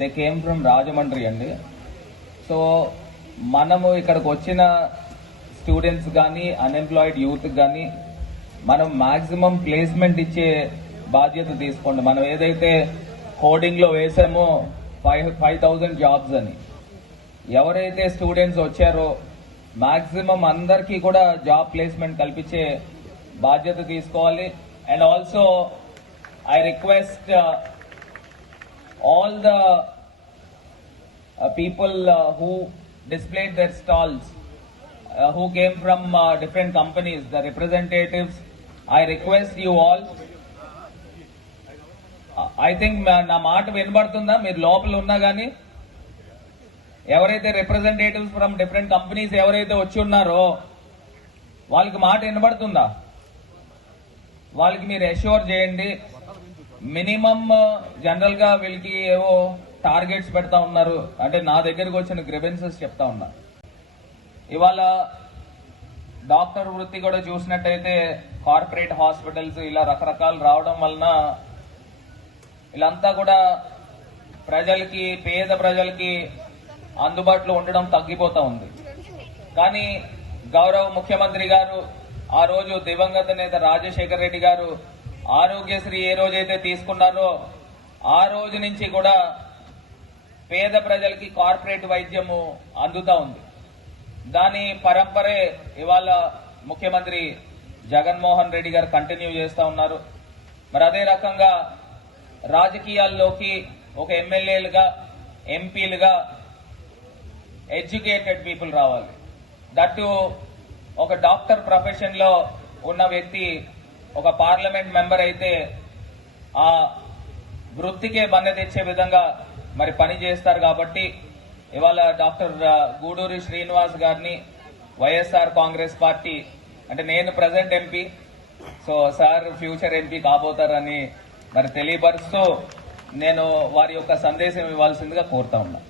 They came from Rajahmundry అండి. So మనము ఇక్కడికి వచ్చిన స్టూడెంట్స్ కానీ అన్ఎంప్లాయిడ్ యూత్ కానీ మనం మాక్సిమం ప్లేస్మెంట్ ఇచ్చే బాధ్యత తీసుకోండి. మనం ఏదైతే హోర్డింగ్ లో వేసామో 5,000 జాబ్స్ అని, ఎవరైతే స్టూడెంట్స్ వచ్చారో మాక్సిమం అందరికీ కూడా జాబ్ ప్లేస్మెంట్ కల్పించే బాధ్యత తీసుకోవాలి. And also I request all the people who displayed their stalls, who came from different companies, the representatives, I request you all, I think నా మాట వినబడుతుందా? మీరు లోపల ఉన్నా కానీ ఎవరైతే రిప్రజెంటేటివ్స్ ఫ్రమ్ డిఫరెంట్ కంపెనీస్ ఎవరైతే వచ్చి ఉన్నారో వాళ్ళకి మాట వినబడుతుందా? వాళ్ళకి మీరు అష్యూర్ చేయండి. మినిమం జనరల్ గా వీళ్ళకి ఏవో టార్గెట్స్ పెడతా ఉన్నారు. అంటే నా దగ్గరకు వచ్చిన గ్రీవెన్సెస్ చెప్తా ఉన్నా. ఇవాళ డాక్టర్ వృత్తి కూడా చూసినట్టయితే కార్పొరేట్ హాస్పిటల్స్ ఇలా రకరకాలు రావడం వలన వీళ్ళంతా కూడా ప్రజలకి, పేద ప్రజలకి అందుబాటులో ఉండడం తగ్గిపోతా ఉంది. కానీ గౌరవ ముఖ్యమంత్రి గారు, ఆ రోజు దివంగత నేత రాజశేఖర రెడ్డి గారు ఆరోగ్యశ్రీ ఏ రోజైతే తీసుకున్నారో ఆ రోజు నుంచి కూడా పేద ప్రజలకి కార్పొరేట్ వైద్యము అందుతా ఉంది. దాని పరంపరే ఇవాళ ముఖ్యమంత్రి జగన్మోహన్ రెడ్డి గారు కంటిన్యూ చేస్తా ఉన్నారు. మరి అదే రకంగా రాజకీయాల్లోకి ఒక ఎమ్మెల్యేలుగా, ఎంపీలుగా ఎడ్యుకేటెడ్ పీపుల్ రావాలి. దట్టు ఒక డాక్టర్ ప్రొఫెషన్ లో ఉన్న వ్యక్తి ఒక పార్లమెంట్ మెంబర్ అయితే ఆ వృత్తికే బన్నె తెచ్చే విధంగా మరి పని చేస్తారు. కాబట్టి ఇవాళ డాక్టర్ గూడూరి శ్రీనివాస్ గారిని వైఎస్ఆర్ కాంగ్రెస్ పార్టీ, అంటే నేను present MP, so sir future MP కాబోతారని మరి తెలియపరుస్తూ నేను వారి యొక్క సందేశం ఇవ్వాల్సిందిగా కోరుతా ఉన్నా.